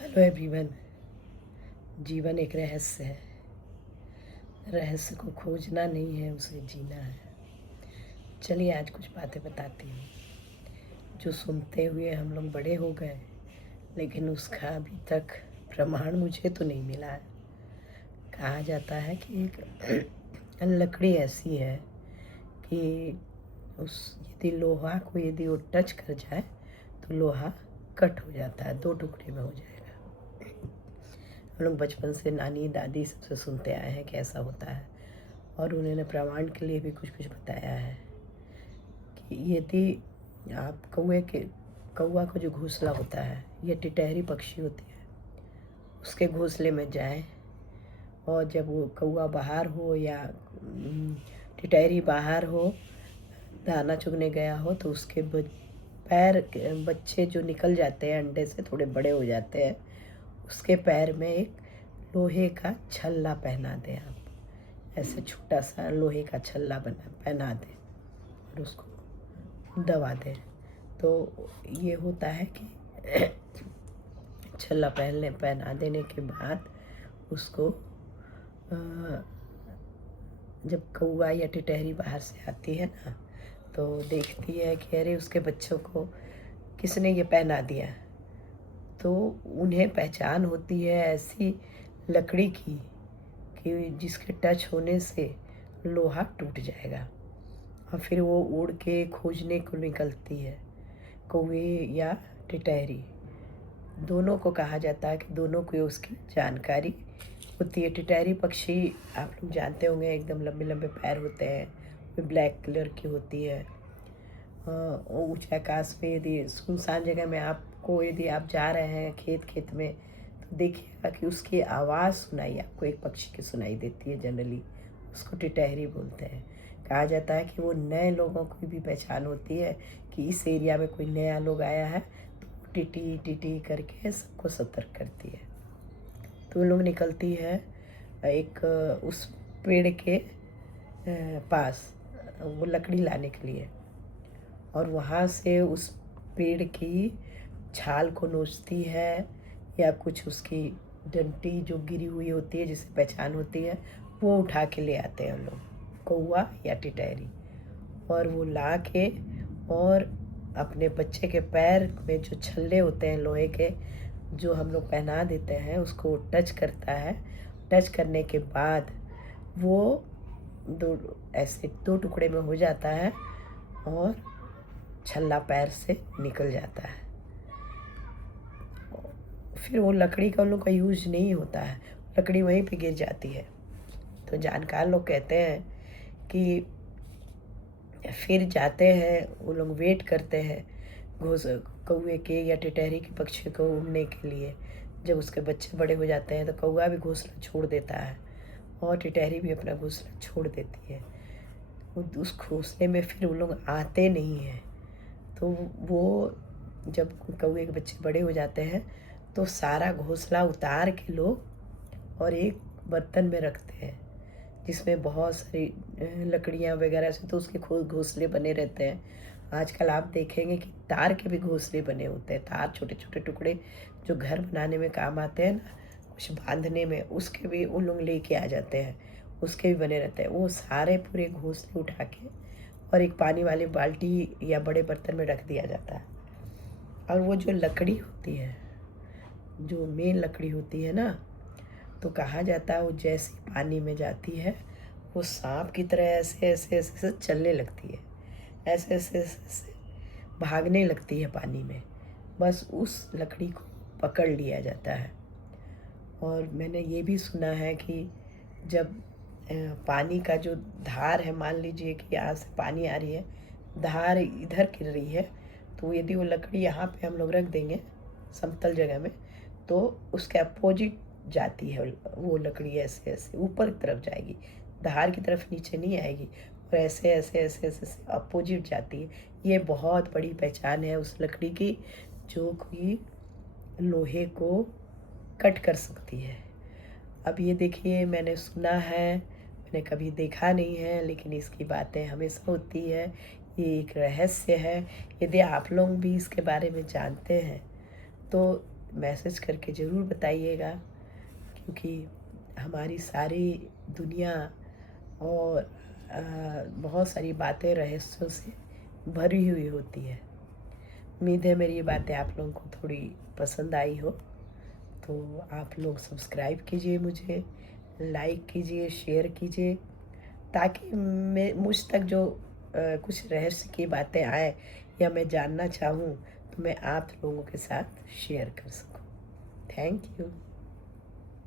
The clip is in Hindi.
Hello everyone. जीवन एक रहस्य है। रहस्य को खोजना नहीं है, उसे जीना है। चलिए आज कुछ बातें बताती हूँ जो सुनते हुए हम लोग बड़े हो गए, लेकिन उसका अभी तक प्रमाण मुझे तो नहीं मिला है। कहा जाता है कि एक लकड़ी ऐसी है कि उस यदि लोहा को यदि वो टच कर जाए तो लोहा कट हो जाता है, दो टुकड़े में हो जाएगा। हम लोग बचपन से नानी दादी सबसे सुनते आए हैं कि ऐसा होता है, और उन्होंने प्रमाण के लिए भी कुछ कुछ बताया है कि यदि आप कौवा का जो घोंसला होता है, ये टिटहरी पक्षी होती है, उसके घोंसले में जाएं, और जब वो कौवा बाहर हो या टिटहरी बाहर हो, दाना चुगने गया हो, तो उसके पैर बच्चे जो निकल जाते हैं अंडे से, थोड़े बड़े हो जाते हैं, उसके पैर में एक लोहे का छल्ला पहना दें। आप ऐसे छोटा सा लोहे का छल्ला पहना दें और उसको दबा दें, तो ये होता है कि छल्ला पहना देने के बाद उसको जब कौवा या टिटहरी बाहर से आती है ना, तो देखती है कि अरे उसके बच्चों को किसने ये पहना दिया, तो उन्हें पहचान होती है ऐसी लकड़ी की कि जिसके टच होने से लोहा टूट जाएगा, और फिर वो उड़ के खोजने को निकलती है। कौवे या टिटहरी दोनों को कहा जाता है कि दोनों को उसकी जानकारी होती है। टिटहरी पक्षी आप लोग जानते होंगे, एकदम लंबे लंबे पैर होते हैं, वो ब्लैक कलर की होती है। ऊंचे आकाश में यदि सुनसान जगह में यदि आप जा रहे हैं खेत में, तो देखिएगा कि उसकी आवाज़ सुनाई आपको एक पक्षी की सुनाई देती है। जनरली उसको टिटहरी बोलते हैं। कहा जाता है कि वो नए लोगों की भी पहचान होती है कि इस एरिया में कोई नया लोग आया है, तो टिटी टिटी करके सबको सतर्क करती है। तो वो लोग निकलती है एक उस पेड़ के पास वो लकड़ी लाने के लिए, और वहाँ से उस पेड़ की छाल को नोचती है, या कुछ उसकी डंटी जो गिरी हुई होती है जिसे पहचान होती है, वो उठा के ले आते हैं हम लोग, कौवा या टिटहरी। और वो ला के और अपने बच्चे के पैर में जो छल्ले होते हैं लोहे के, जो हम लोग पहना देते हैं, उसको टच करता है। टच करने के बाद वो दो टुकड़े में हो जाता है और छल्ला पैर से निकल जाता है। फिर वो लकड़ी का उन लोग का यूज नहीं होता है, लकड़ी वहीं पे गिर जाती है। तो जानकार लोग कहते हैं कि फिर जाते हैं वो लोग, वेट करते हैं कौवे के या टिटहरी के पक्षी को उड़ने के लिए। जब उसके बच्चे बड़े हो जाते हैं तो कौवा भी घोंसला छोड़ देता है और टिटहरी भी अपना घोंसला छोड़ देती है। उस घोंसले में फिर वो लोग आते नहीं हैं। तो वो जब कौवे के बच्चे बड़े हो जाते हैं तो सारा घोंसला उतार के लोग और एक बर्तन में रखते हैं जिसमें बहुत सारी लकड़ियाँ वगैरह से, तो उसके घोंसले बने रहते हैं। आजकल आप देखेंगे कि तार के भी घोंसले बने होते हैं। तार छोटे छोटे टुकड़े जो घर बनाने में काम आते हैं ना, कुछ बांधने में, उसके भी उन लोग लेके आ जाते हैं, उसके भी बने रहते हैं। वो सारे पूरे घोंसले उठा के और एक पानी वाली बाल्टी या बड़े बर्तन में रख दिया जाता है। और वो जो लकड़ी होती है, जो मेन लकड़ी होती है ना, तो कहा जाता है वो जैसे पानी में जाती है वो सांप की तरह ऐसे ऐसे ऐसे ऐसे चलने लगती है, ऐसे ऐसे ऐसे ऐसे भागने लगती है पानी में। बस उस लकड़ी को पकड़ लिया जाता है। और मैंने ये भी सुना है कि जब पानी का जो धार है, मान लीजिए कि यहाँ से पानी आ रही है, धार इधर गिर रही है, तो यदि वो लकड़ी यहाँ पे हम लोग रख देंगे समतल जगह में, तो उसके अपोजिट जाती है वो लकड़ी, ऐसे ऐसे ऊपर की तरफ जाएगी, धार की तरफ नीचे नहीं आएगी, और ऐसे ऐसे ऐसे ऐसे ऐसे अपोजिट जाती है। ये बहुत बड़ी पहचान है उस लकड़ी की, जो कि लोहे को कट कर सकती है। अब ये देखिए, मैंने सुना है, मैंने कभी देखा नहीं है, लेकिन इसकी बातें हमेशा होती है। ये एक रहस्य है। यदि आप लोग भी इसके बारे में जानते हैं तो मैसेज करके ज़रूर बताइएगा, क्योंकि हमारी सारी दुनिया और बहुत सारी बातें रहस्यों से भरी हुई होती है। उम्मीद है मेरी ये बातें आप लोगों को थोड़ी पसंद आई हो, तो आप लोग सब्सक्राइब कीजिए, मुझे लाइक कीजिए, शेयर कीजिए, ताकि मैं मुझ तक जो कुछ रहस्य की बातें आए या मैं जानना चाहूँ तो मैं आप लोगों के साथ शेयर कर सकूँ। Thank you.